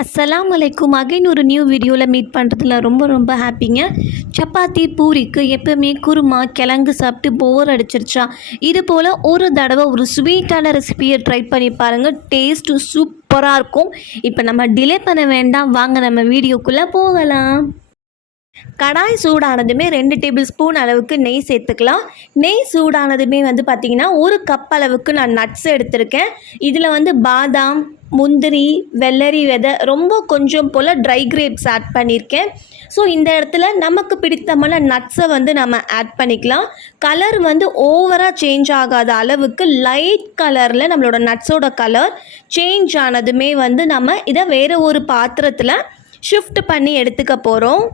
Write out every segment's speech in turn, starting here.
அஸ்லாம் வலைக்கும் அகைன் ஒரு நியூ வீடியோவில் மீட் பண்ணுறதுல ரொம்ப ரொம்ப ஹாப்பிங்க சப்பாத்தி பூரிக்கு எப்பவுமே குருமா கிழங்கு சாப்பிட்டு போர் அடிச்சிருச்சா. இது போல் ஒரு தடவை ஒரு ஸ்வீட்டான ரெசிபியை ட்ரை பண்ணி பாருங்கள் டேஸ்ட்டு சூப்பராக இருக்கும். இப்போ நம்ம டிலே பண்ண வேண்டாம். வாங்க நம்ம வீடியோக்குள்ளே போகலாம். கடாய் சூடானதுமே ரெண்டு டேபிள் ஸ்பூன் அளவுக்கு நெய் சேர்த்துக்கலாம். நெய் சூடானதுமே வந்து பார்த்திங்கன்னா ஒரு கப் அளவுக்கு நான் நட்ஸ் எடுத்திருக்கேன். இதில் வந்து பாதாம் முந்திரி வெள்ளரி விதை ரொம்ப கொஞ்சம் போல் ட்ரை கிரேப்ஸ் ஆட் பண்ணியிருக்கேன் ஸோ இந்த இடத்துல நமக்கு பிடித்தமான நட்ஸை வந்து நம்ம ஆட் பண்ணிக்கலாம். கலர் வந்து ஓவராக சேஞ்ச் ஆகாத அளவுக்கு லைட் கலரில் நம்மளோட நட்ஸோட கலர் சேஞ்ச் ஆனதுமே வந்து நம்ம இதை வேறு ஒரு பாத்திரத்தில் ஷிஃப்ட் பண்ணி எடுத்துக்க போகிறோம்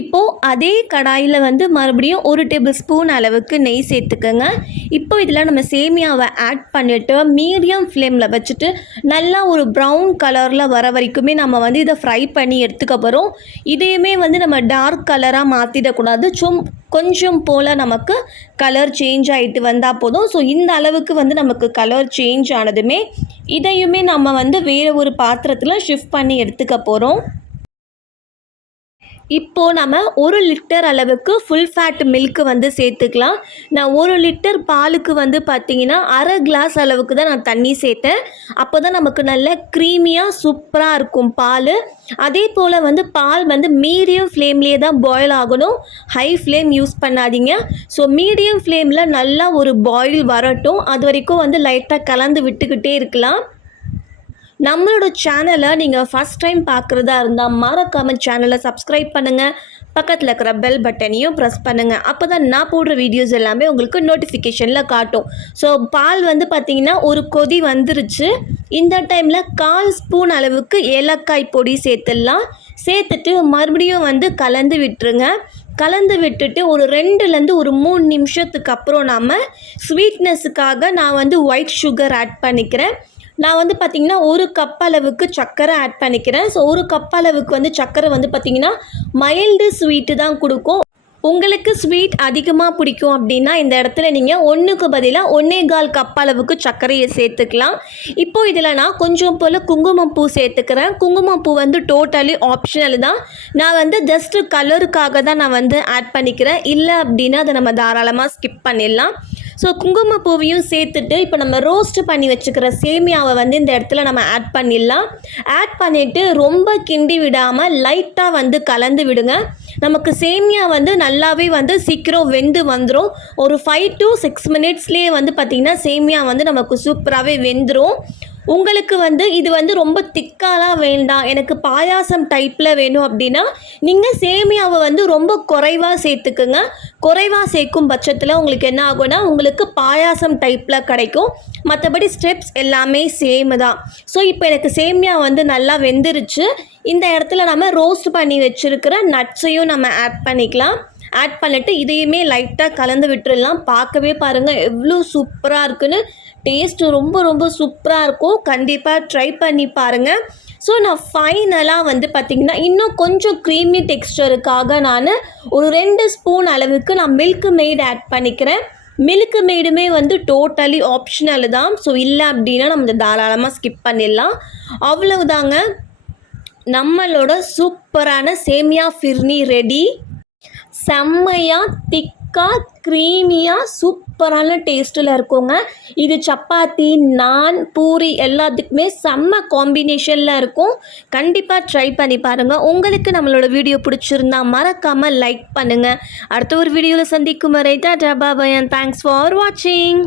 இப்போது அதே கடாயில் வந்து மறுபடியும் ஒரு டேபிள் ஸ்பூன் அளவுக்கு நெய் சேர்த்துக்கோங்க. இப்போ இதில் நம்ம சேமியாவை ஆட் பண்ணிவிட்டு மீடியம் ஃப்ளேமில் வச்சுட்டு நல்லா ஒரு ப்ரௌன் கலரில் வர வரைக்குமே நம்ம வந்து இதை ஃப்ரை பண்ணி எடுத்துக்க போகிறோம் இதையுமே வந்து நம்ம டார்க் கலராக மாற்றிடக்கூடாது சும் கொஞ்சம் போல் நமக்கு கலர் சேஞ்ச் ஆகிட்டு வந்தால் போதும். ஸோ இந்த அளவுக்கு வந்து நமக்கு கலர் சேஞ்ச் ஆனதுமே இதையுமே நம்ம வந்து வேறு ஒரு பாத்திரத்தில் ஷிஃப்ட் பண்ணி எடுத்துக்க போகிறோம் இப்போது நம்ம ஒரு லிட்டர் அளவுக்கு ஃபுல் ஃபேட் மில்க்கு வந்து சேர்த்துக்கலாம். நான் ஒரு லிட்டர் பாலுக்கு வந்து பார்த்திங்கன்னா அரை கிளாஸ் அளவுக்கு தான் நான் தண்ணி சேர்த்தேன். அப்போ தான் நமக்கு நல்ல க்ரீமியாக சூப்பராக இருக்கும் பால். அதே போல் வந்து பால் வந்து மீடியம் ஃப்ளேம்லேயே தான் பாயில் ஆகணும். ஹை ஃப்ளேம் யூஸ் பண்ணாதீங்க. ஸோ மீடியம் ஃப்ளேமில் நல்லா ஒரு பாயில் வரட்டும். அது வரைக்கும் வந்து லைட்டாக கலந்து விட்டுக்கிட்டே இருக்கலாம். நம்மளோட சேனலை நீங்கள் ஃபஸ்ட் டைம் பார்க்குறதா இருந்தால் மறக்காமல் சேனலை சப்ஸ்கிரைப் பண்ணுங்கள் பக்கத்தில் இருக்கிற பெல் பட்டனையும் ப்ரெஸ் பண்ணுங்கள் அப்போ தான் நான் போடுற வீடியோஸ் எல்லாமே உங்களுக்கு நோட்டிஃபிகேஷனில் காட்டும். ஸோ பால் வந்து பார்த்திங்கன்னா ஒரு கொதி வந்துருச்சு. இந்த டைமில் கால் ஸ்பூன் அளவுக்கு ஏலக்காய் பொடி சேர்த்துடலாம். சேர்த்துட்டு மறுபடியும் வந்து கலந்து விட்டுருங்க. கலந்து விட்டுட்டு ஒரு ரெண்டுலேருந்து ஒரு மூணு நிமிஷத்துக்கு அப்புறம் நாம் ஸ்வீட்னஸுக்காக நான் வந்து ஒயிட் சுகர் ஆட் பண்ணிக்கிறேன். நான் வந்து பார்த்திங்கன்னா ஒரு கப் அளவுக்கு சர்க்கரை ஆட் பண்ணிக்கிறேன். ஸோ ஒரு கப் அளவுக்கு வந்து சர்க்கரை வந்து பார்த்திங்கன்னா மைல்டு ஸ்வீட்டு தான் கொடுக்கும். உங்களுக்கு ஸ்வீட் அதிகமாக பிடிக்கும் அப்படின்னா இந்த இடத்துல நீங்கள் ஒன்றுக்கு பதிலாக ஒன்றே கால் கப் அளவுக்கு சர்க்கரையை சேர்த்துக்கலாம். இப்போது இதில் நான் கொஞ்சம் போல் குங்குமப்பூ சேர்த்துக்கிறேன். குங்குமப்பூ வந்து டோட்டலி ஆப்ஷனல் தான். நான் வந்து ஜஸ்ட்டு கலருக்காக தான் நான் வந்து ஆட் பண்ணிக்கிறேன். இல்லை அப்படின்னா அதை நம்ம தாராளமாக ஸ்கிப் பண்ணிடலாம். ஸோ குங்குமப்பூவையும் சேர்த்துட்டு இப்போ நம்ம ரோஸ்ட் பண்ணி வச்சுக்கிற சேமியாவை வந்து இந்த இடத்துல நம்ம ஆட் பண்ணிடலாம். ஆட் பண்ணிவிட்டு ரொம்ப கிண்டி விடாமல் லைட்டாக வந்து கலந்து விடுங்க. நமக்கு சேமியா வந்து நல்லாவே வந்து சீக்கிரம் வெந்து வந்துடும் ஒரு ஃபைவ் டு சிக்ஸ் மினிட்ஸ்லேயே வந்து பார்த்திங்கன்னா சேமியா வந்து நமக்கு சூப்பராகவே வெந்துடும் உங்களுக்கு வந்து இது வந்து ரொம்ப திக்காலாம் வேண்டாம் எனக்கு பாயாசம் டைப்பில் வேணும் அப்படின்னா நீங்கள் சேமியாவை வந்து ரொம்ப குறைவாக சேர்த்துக்குங்க. குறைவாக சேர்க்கும் பட்சத்தில் உங்களுக்கு என்ன ஆகும்னா உங்களுக்கு பாயாசம் டைப்பில் கிடைக்கும். மற்றபடி ஸ்டெப்ஸ் எல்லாமே சேமு தான். ஸோ இப்போ எனக்கு சேமியா வந்து நல்லா வெந்துருச்சு. இந்த இடத்துல நம்ம ரோஸ்ட் பண்ணி வச்சுருக்கிற நட்ஸையும் நம்ம ஆட் பண்ணிக்கலாம். ஆட் பண்ணிவிட்டு இதையுமே லைட்டாக கலந்து விட்டுடலாம் பார்க்கவே பாருங்கள் எவ்வளோ சூப்பராக இருக்குன்னு. டேஸ்ட்டு ரொம்ப ரொம்ப சூப்பராக இருக்கும். கண்டிப்பாக ட்ரை பண்ணி பாருங்கள் ஸோ நான் ஃபைனலாக வந்து பார்த்திங்கன்னா இன்னும் கொஞ்சம் க்ரீமி டெக்ஸ்டருக்காக நான் ஒரு ரெண்டு ஸ்பூன் அளவுக்கு நான் மில்க் மெய்டு ஆட் பண்ணிக்கிறேன். மில்க் மெய்டுமே வந்து டோட்டலி ஆப்ஷனல் தான். ஸோ இல்லை அப்படின்னா நம்ம தாராளமாக ஸ்கிப் பண்ணிடலாம். அவ்வளவுதாங்க. நம்மளோட சூப்பரான சேமியா ஃபிர்னி ரெடி செம்மையாக திக் திக்காக க்ரீமியாக சூப்பரான டேஸ்ட்டில் இருக்குங்க. இது சப்பாத்தி நான் பூரி எல்லாத்துக்குமே செம்ம காம்பினேஷனில் இருக்கும். கண்டிப்பாக ட்ரை பண்ணி பாருங்கள் உங்களுக்கு நம்மளோட வீடியோ பிடிச்சிருந்தா மறக்காமல் லைக் பண்ணுங்கள் அடுத்த ஒரு வீடியோவில் சந்திக்கும் வரை டாடா பாபாயன் தேங்க்ஸ் ஃபார் வாட்சிங்